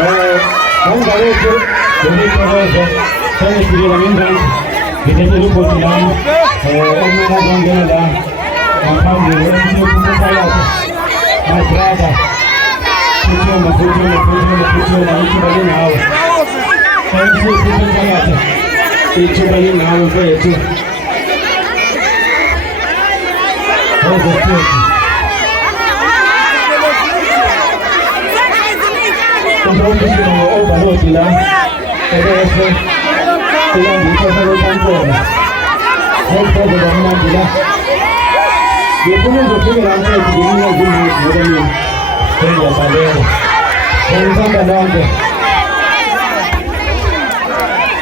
Muda wetu uliporozo kwenye kujilamini vitendo huko ndani omena zongela mapambo yote kumbuka yote my brother kutoa mafuta na hicho hao sasa kumbuka yote hicho bali hao kwetu Control the overload la adesso quindi cosa ancora non può domandare io comunque che la gente di mio prendo a sapere non sta andando